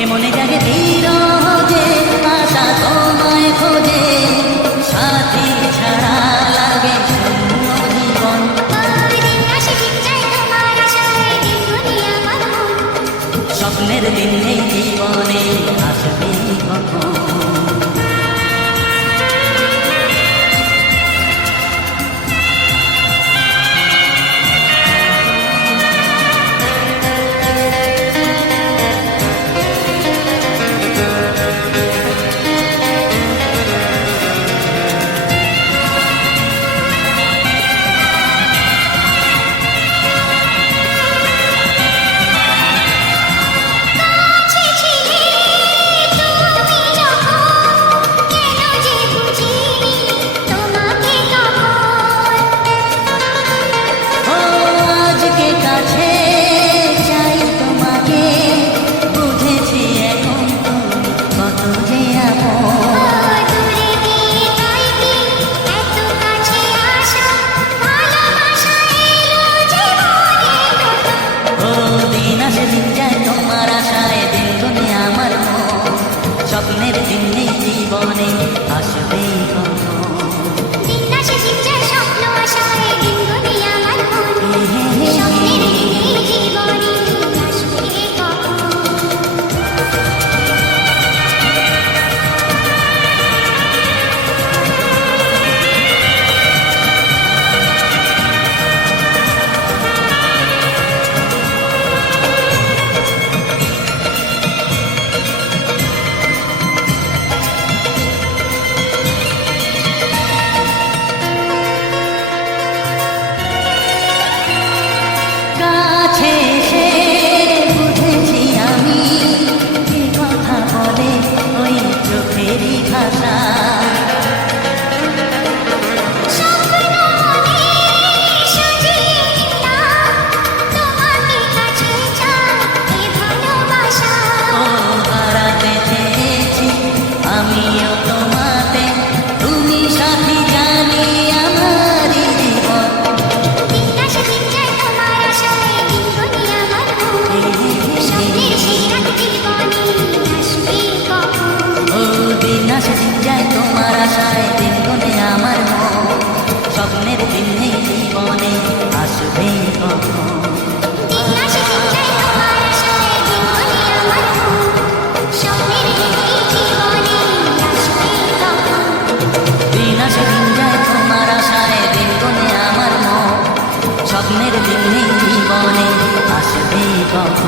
মনে জাগে ধীরজে আশা তোমায় খোঁজে, সাথী ছাড়া লাগে শূন্য জীবন। স্বপ্নের দিন নেই জীবনে, আসবে কখন? স্বপ্নের দিন নেই জীবনে, আসবে কখন? স্বপ্ন আশায় দিন গুনে আমার মন, স্বপ্নের দিন নেই জীবনে, আসবে কখন? তোমার আশায় দিন গুনে আমার মন, স্বপ্নের দিন নেই জীবনে, আসবে কখন? দিন আসে দিন যায় তোমার আশায় দিন গুনে আমার মন, স্বপ্নের দিন নেই জীবনে, আসবে কখন? দিন আসে দিন যায় তোমার আশায় দিন গুনে আমার মন, স্বপ্নের দিন নেই জীবনে, আসবে কখন?